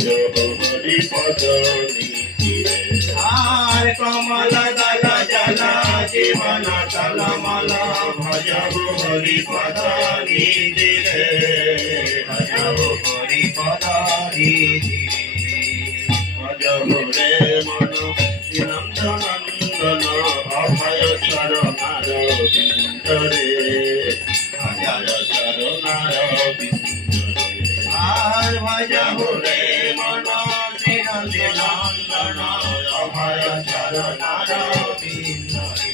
হরি পদ নিধিরে আর কমল দল জল জীবন তলমল ভজব হরি পদ নিধিরে ভজব হরি পদ নিধিরে ভজব রে মন নন্দনন্দন অভয় চরণার বিন্দরে অভয় চরণার বিন্দরে আর ভজব রে মন শ্রী নন্দনন্দন অভয় চরণার বিন্দরে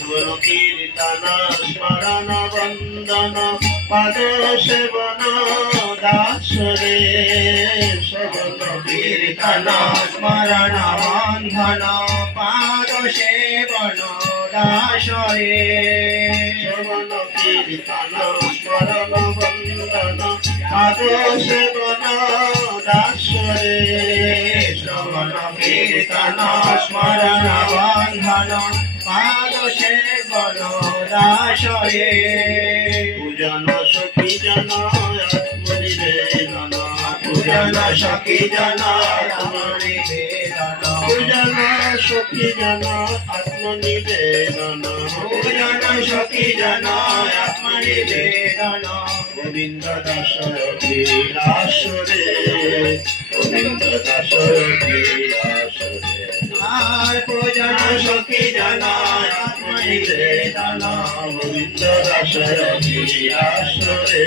গুরু কীর্তন স্মরণ বন্দন পদ সেবন দাস রে সেবন কীর্তন স্মরণ বন্ধন পাদ সেবন দাস রে সেবন কীর্তন স্মরণ বন্দন পদ সেবন দাস রে শ্রবণ কীর্তন স্মরণ বন্ধন পাদ সেবন দাস রে পূজন সখী জন আত্মনিবেদন পূজন সখী জন আত্মনিবেদন পূজন সখী জন আত্মনিবেদন পূজন সখী জন আত্মনিবেদন গোবিন্দ দাস বিলাস রে গোবিন্দ দাস বিলাস রে আর পূজন সখী জন আত্মনিবেদন গোবিন্দ দাস বিলাস রে